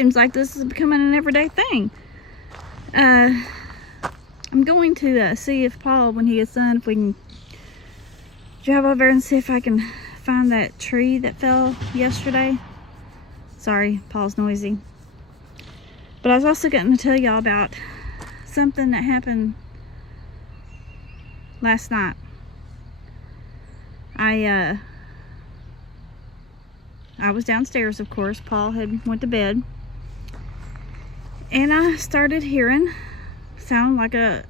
seems like this is becoming an everyday thing. I'm going to see if Paul, when he gets done, if we can drive over and see if I can find that tree that fell yesterday. Sorry, Paul's noisy. But I was also going to tell y'all about something that happened last night. I was downstairs, of course. Paul had went to bed. And I started hearing sound like a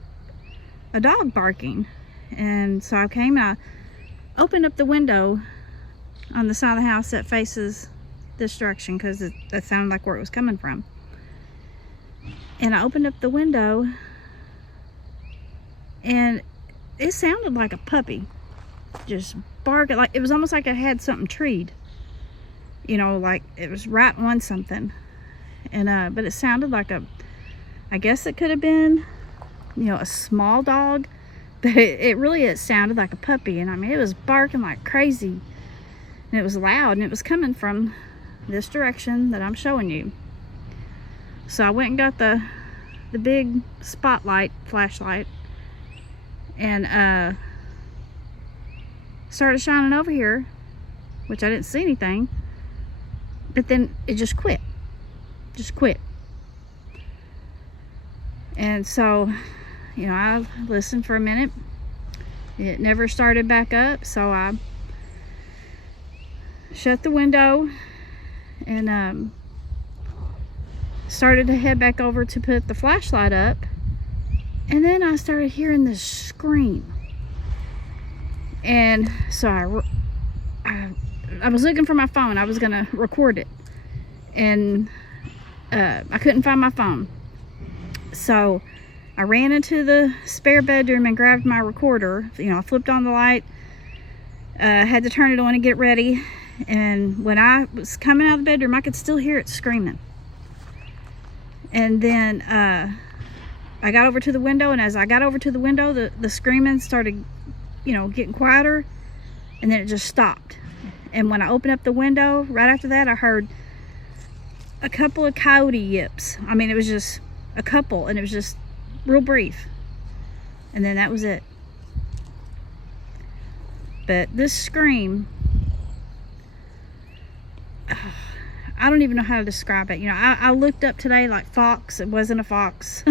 dog barking. And so I came and I opened up the window on the side of the house that faces this direction, because that sounded like where it was coming from. And I opened up the window and it sounded like a puppy just barking. Like it was almost like it had something treed, you know, like it was right on something. And but it sounded like I guess it could have been, you know, a small dog, but it sounded like a puppy. And I mean, it was barking like crazy, and it was loud, and it was coming from this direction that I'm showing you. So I went and got the big flashlight, and started shining over here, which I didn't see anything, but then it just quit. And so, you know, I listened for a minute. It never started back up, so I shut the window and started to head back over to put the flashlight up. And then I started hearing this scream. And so I was looking for my phone. I was gonna record it, and I couldn't find my phone. So I ran into the spare bedroom and grabbed my recorder. You know, I flipped on the light, had to turn it on and get ready. And when I was coming out of the bedroom, I could still hear it screaming. And then I got over to the window, and as I got over to the window, the screaming started, you know, getting quieter, and then it just stopped. And when I opened up the window, right after that, I heard a couple of coyote yips. I mean, it was just a couple, and it was just real brief. And then that was it. But this scream, I don't even know how to describe it. You know, I looked up today like fox. It wasn't a fox.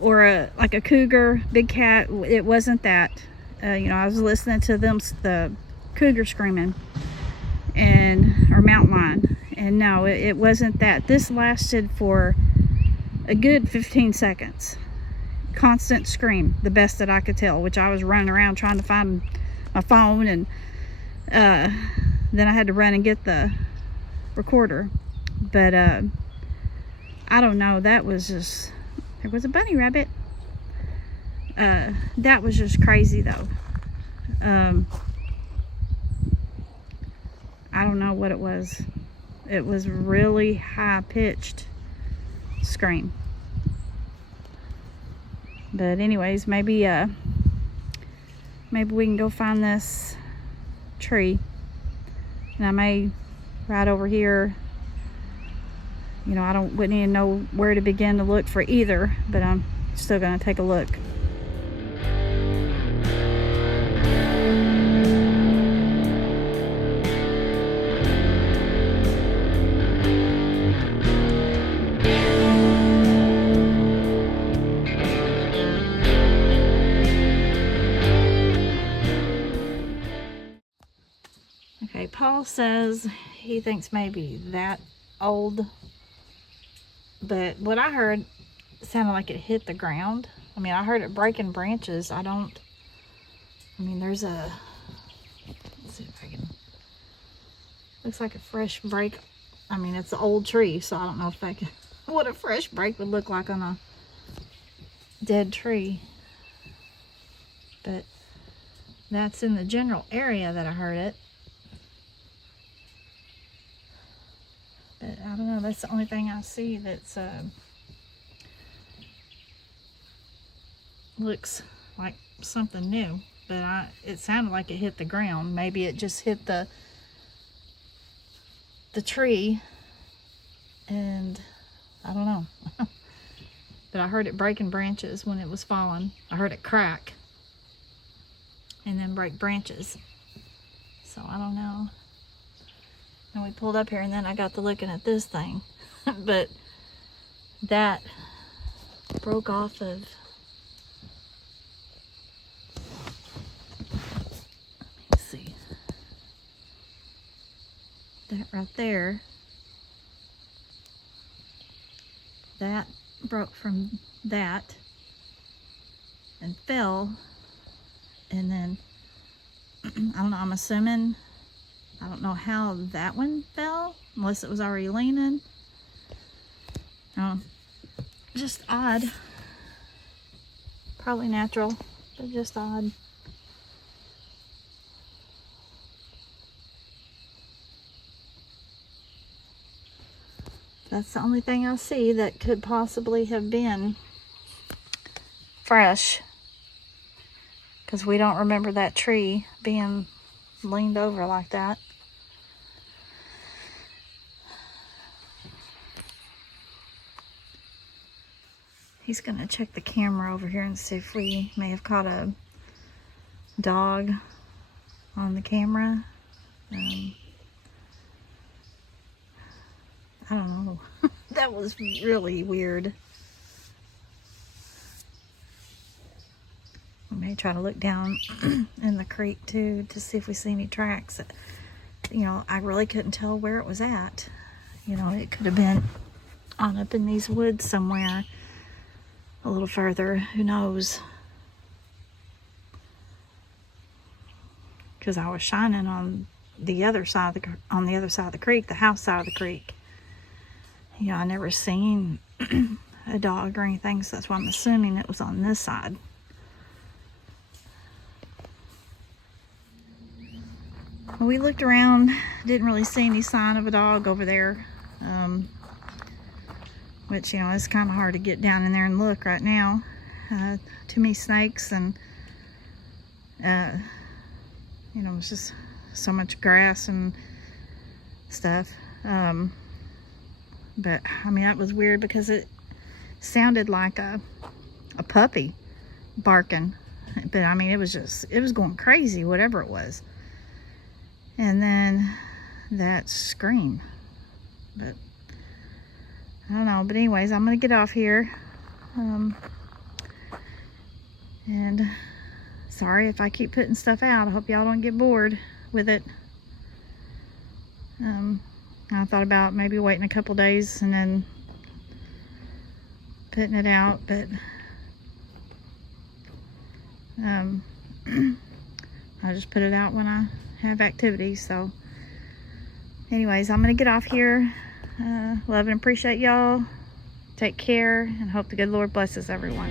Or like a cougar, big cat. It wasn't that. You know, I was listening to the cougar screaming, or mountain lion, and no, it wasn't that. This lasted for a good 15 seconds. Constant scream, the best that I could tell, which I was running around trying to find my phone, and then I had to run and get the recorder. But I don't know, that was just, there was a bunny rabbit. That was just crazy though. I don't know what it was. It was really high-pitched scream. But anyways, maybe we can go find this tree, and I may ride over here. You know, I wouldn't even know where to begin to look for either, but I'm still gonna take a look. Okay, Paul says he thinks maybe that old, but what I heard sounded like it hit the ground. I mean, I heard it breaking branches. I mean, there's let's see if I can, looks like a fresh break. I mean, it's an old tree, so I don't know if I can, what a fresh break would look like on a dead tree. But that's in the general area that I heard it. But I don't know, that's the only thing I see that's looks like something new. But it sounded like it hit the ground. Maybe it just hit the tree and I don't know. But I heard it breaking branches when it was falling. I heard it crack and then break branches. So I don't know. And we pulled up here and then I got to looking at this thing. But that broke off of, let's see, that right there, that broke from that and fell, and then I don't know, I'm assuming, I don't know how that one fell unless it was already leaning. Just odd. Probably natural, but just odd. That's the only thing I see that could possibly have been fresh, because we don't remember that tree being leaned over like that. He's gonna check the camera over here and see if we may have caught a dog on the camera. I don't know. That was really weird. We may try to look down in the creek too to see if we see any tracks. You know, I really couldn't tell where it was at. You know, it could have been on up in these woods somewhere a little further. Who knows? Because I was shining on the other side of the creek, the house side of the creek. You know, I never seen a dog or anything, so that's why I'm assuming it was on this side. Well, we looked around, didn't really see any sign of a dog over there. Which, you know, it's kind of hard to get down in there and look right now. Too many snakes and, you know, it's just so much grass and stuff. But, I mean, that was weird because it sounded like a puppy barking. But, I mean, it was going crazy, whatever it was. And then that scream. But I don't know. But anyways, I'm going to get off here. And sorry if I keep putting stuff out. I hope y'all don't get bored with it. I thought about maybe waiting a couple days and then putting it out, but I just put it out when I have activities. So anyways, I'm gonna get off here. Love and appreciate y'all. Take care and hope the good Lord blesses everyone.